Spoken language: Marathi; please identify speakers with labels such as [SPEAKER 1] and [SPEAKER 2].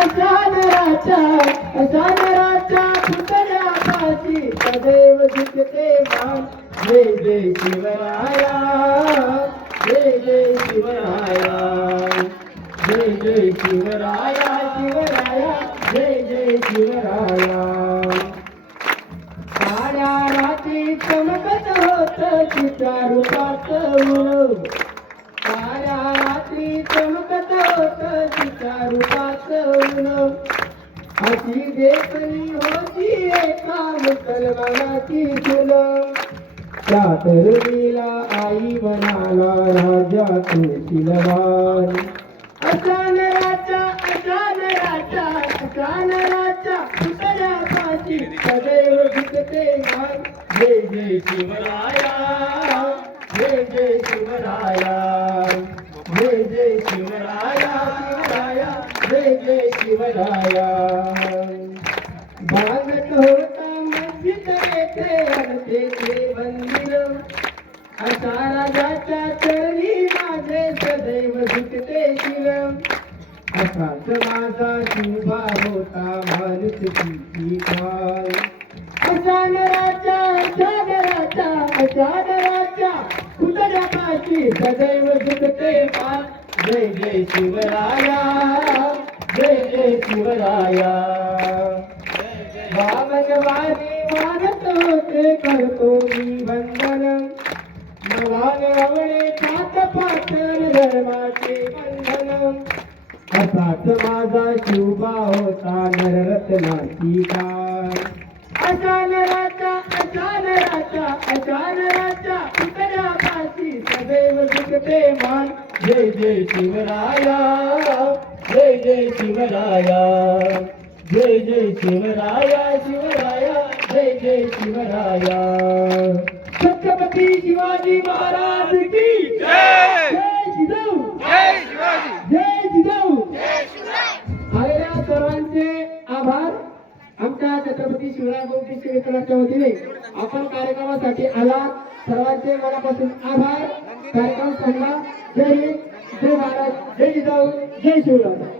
[SPEAKER 1] अशा नराच्या अशा नराच्या पुतळ्यापाशी सदैव जिंकते मान जय जय शिवराया जय जय शिवराया. जय जय शिवराया शिवराया जय जय शिवराया. काळ्या रात्री चमकत होत तिच्या रूपात ऊन काळ्या रात्री चमकत होत तिच्या रूपात अशी देखणी होती एका मुसलमानाची फुलं. त्या तरुणीला आई म्हणाला राजा तू शिलवान. असा नराचा असा नराचा असा नराचा पुतळ्यापाशी सदैव जिंकते मान. जय जय शिवराया जय जय शिवराया. जय जय शिवराया. जय शिवराया बांधत होता मस्जिद येथे अडतेचे मंदिर असा राजाच्या चरणी माझे सदैव सुटते शिव असाच माझा शुभा होता माणुसकीची काय अशा नराच्या अशा नराच्या अशा नराच्या पुतळ्यापाशी सदैव झुकते मान जय जय शिवराया. शिवराया। वामनवाणी वाढत होते करतो मी वंदन। नवान रवळे पाच पाचन धर्माचे बंधन असाच माझा शिवबा होता नररत्नाची काय अशा नराचा अशा नराचा अशा नराचा पुतळ्यापाशी सदैव झुकते मान। जय जय शिवराया। जय शिवराया जय जय शिवराया शिवराया जय जय शिवराया. छत्रपती शिवाजी महाराज की
[SPEAKER 2] जय!
[SPEAKER 1] जय जिजाऊ.
[SPEAKER 2] जय शिवाजी.
[SPEAKER 1] जय जिजाऊ. आलेल्या सर्वांचे आभार. आमच्या छत्रपती शिवराय बहुउद्देशीय शिक्षणाच्या वतीने आपण कार्यक्रमासाठी आला सर्वांचे मनापासून आभार. कार्यक्रम चांगला जय हिंद. जय भारत. जय जिजाऊ. जय शिवराय.